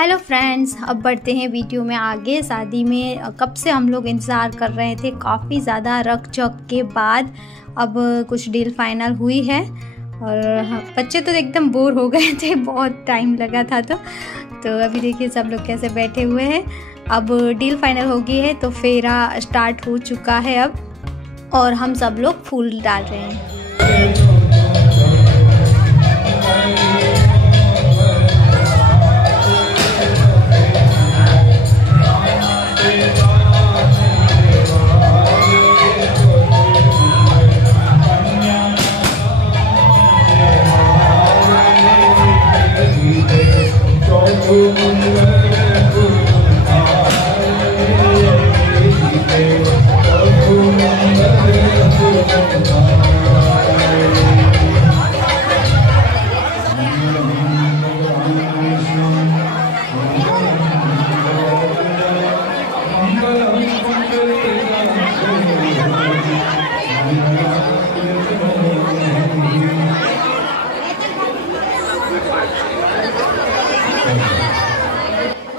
Hello friends, अब बढ़ते हैं वीडियो में आगे। शादी में कब से हम लोग इंतज़ार कर रहे थे, काफ़ी ज़्यादा रक जक के बाद अब कुछ डील फाइनल हुई है। और बच्चे तो एकदम बोर हो गए थे, बहुत टाइम लगा था। तो अभी देखिए सब लोग कैसे बैठे हुए हैं। अब डील फाइनल हो गई है तो फेरा स्टार्ट हो चुका है अब, और हम सब लोग फूल डाल रहे हैं।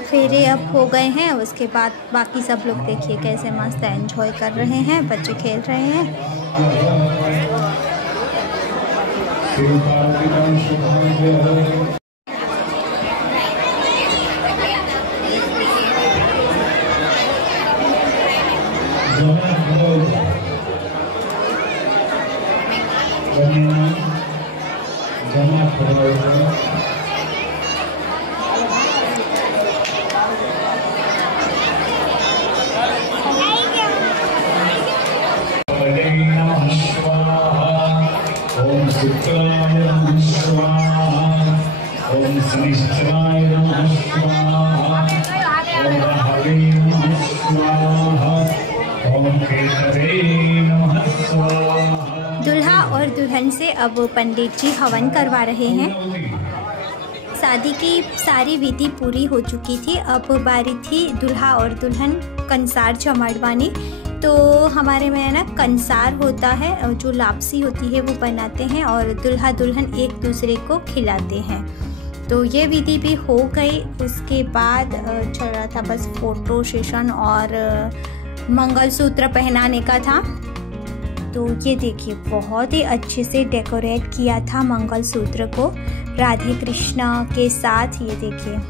फेरे अब हो गए हैं, उसके बाद बाकी सब लोग देखिए कैसे मस्त एंजॉय कर रहे हैं, बच्चे खेल रहे हैं। ओम शुक्लाय नमः स्वाहा, ओम शनिश्चराय नमः स्वाहा, ओम राहवे नमः स्वाहा, ओम केतवे नमः स्वाहा। दूल्हा और दुल्हन से अब पंडित जी हवन करवा रहे हैं। शादी की सारी विधि पूरी हो चुकी थी, अब बारी थी दूल्हा और दुल्हन कंसार चमड़वानी। तो हमारे में है ना कंसार होता है, जो लापसी होती है वो बनाते हैं और दूल्हा दुल्हन एक दूसरे को खिलाते हैं। तो ये विधि भी हो गई। उसके बाद चल रहा था बस फोटो सेशन और मंगलसूत्र पहनाने का था। तो ये देखिए बहुत ही अच्छे से डेकोरेट किया था मंगलसूत्र को राधे कृष्णा के साथ। ये देखिए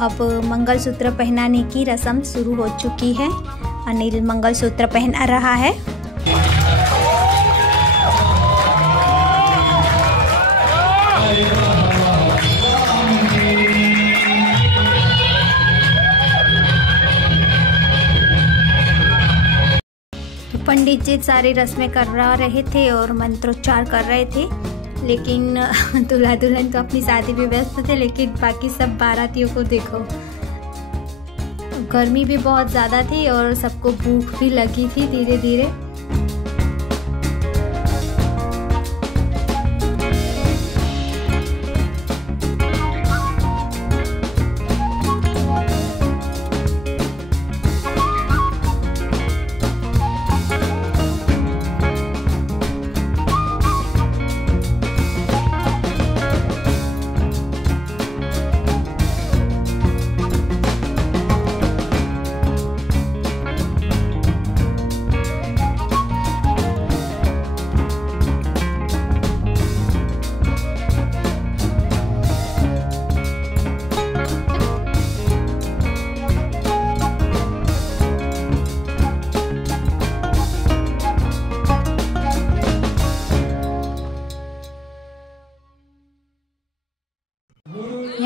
अब मंगलसूत्र पहनाने की रस्म शुरू हो चुकी है। अनिल मंगलसूत्र पहना रहा है। तो पंडित जी सारी रस्में करवा रहे थे और मंत्रोच्चार कर रहे थे, लेकिन दूल्हा दुल्हन तो अपनी शादी में व्यस्त थे। लेकिन बाकी सब बारातियों को देखो, गर्मी भी बहुत ज़्यादा थी और सबको भूख भी लगी थी धीरे धीरे।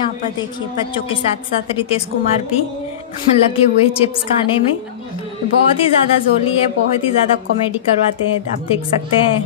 यहाँ पर देखिए बच्चों के साथ साथ रितेश कुमार भी लगे हुए चिप्स खाने में। बहुत ही ज़्यादा जोली है, बहुत ही ज़्यादा कॉमेडी करवाते हैं, आप देख सकते हैं।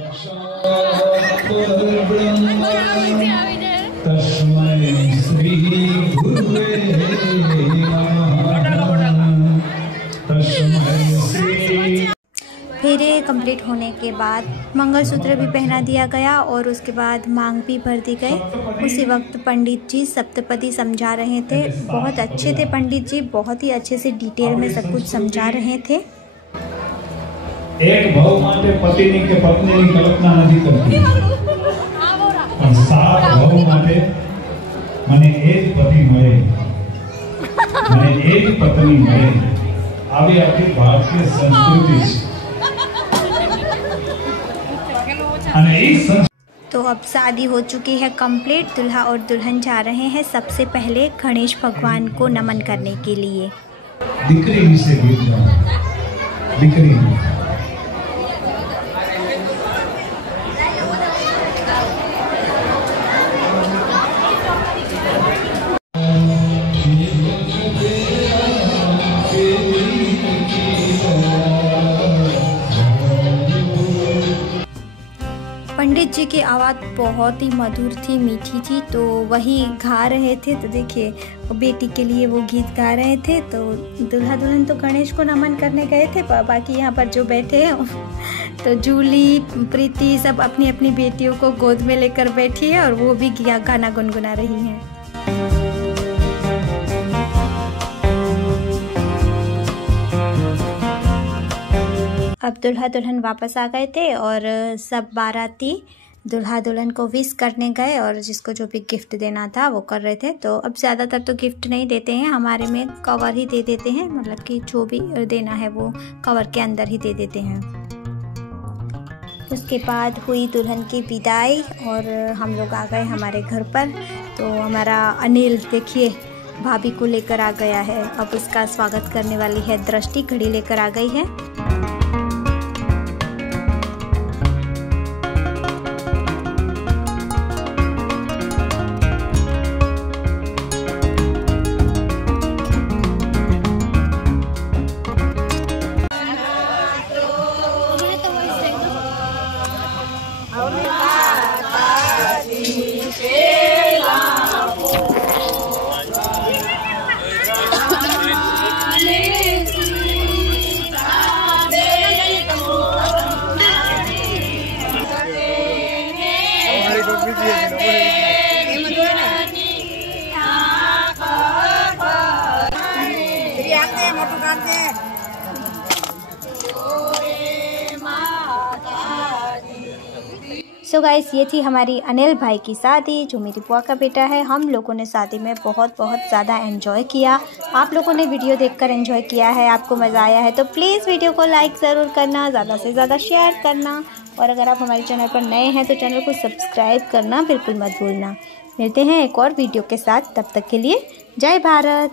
फेरे कंप्लीट होने के बाद मंगलसूत्र भी पहना दिया गया और उसके बाद मांग भी भर दी गई। उसी वक्त पंडित जी सप्तपदी समझा रहे थे। बहुत अच्छे थे पंडित जी, बहुत ही अच्छे से डिटेल में सब कुछ समझा रहे थे। एक भाव माटे पतिनी के पत्नी की कल्पना नहीं करती, और सात भाव माटे मने एक पति मळे, मने एक पत्नी मळे। આવી આપણી ભારતીય સંસ્કૃતિ છે। तो अब शादी हो चुकी है कंप्लीट। दुल्हा और दुल्हन जा रहे हैं सबसे पहले गणेश भगवान को नमन करने के लिए। दिकरी से गीत गाओ, दिकरी पंडित जी की आवाज़ बहुत ही मधुर थी, मीठी थी, तो वही गा रहे थे। तो देखिए बेटी के लिए वो गीत गा रहे थे। तो दूल्हा दुल्हन तो गणेश को नमन करने गए थे, बाकी यहाँ पर जो बैठे हैं तो जूली, प्रीति सब अपनी अपनी बेटियों को गोद में लेकर बैठी है और वो भी गाना गुनगुना रही हैं। अब दूल्हा दुल्हन वापस आ गए थे और सब बाराती दूल्हा दुल्हन को विश करने गए और जिसको जो भी गिफ्ट देना था वो कर रहे थे। तो अब ज़्यादातर तो गिफ्ट नहीं देते हैं, हमारे में कवर ही दे देते हैं, मतलब कि जो भी देना है वो कवर के अंदर ही दे देते हैं। उसके बाद हुई दुल्हन की विदाई और हम लोग आ गए हमारे घर पर। तो हमारा अनिल देखिए भाभी को लेकर आ गया है। अब उसका स्वागत करने वाली है दृष्टि, घड़ी लेकर आ गई है। सो गाइस, ये थी हमारी अनिल भाई की शादी, जो मेरी बुआ का बेटा है। हम लोगों ने शादी में बहुत ज़्यादा एंजॉय किया। आप लोगों ने वीडियो देखकर एंजॉय किया है, आपको मज़ा आया है तो प्लीज़ वीडियो को लाइक ज़रूर करना, ज़्यादा से ज़्यादा शेयर करना, और अगर आप हमारे चैनल पर नए हैं तो चैनल को सब्सक्राइब करना बिल्कुल मत भूलना। मिलते हैं एक और वीडियो के साथ, तब तक के लिए जय भारत।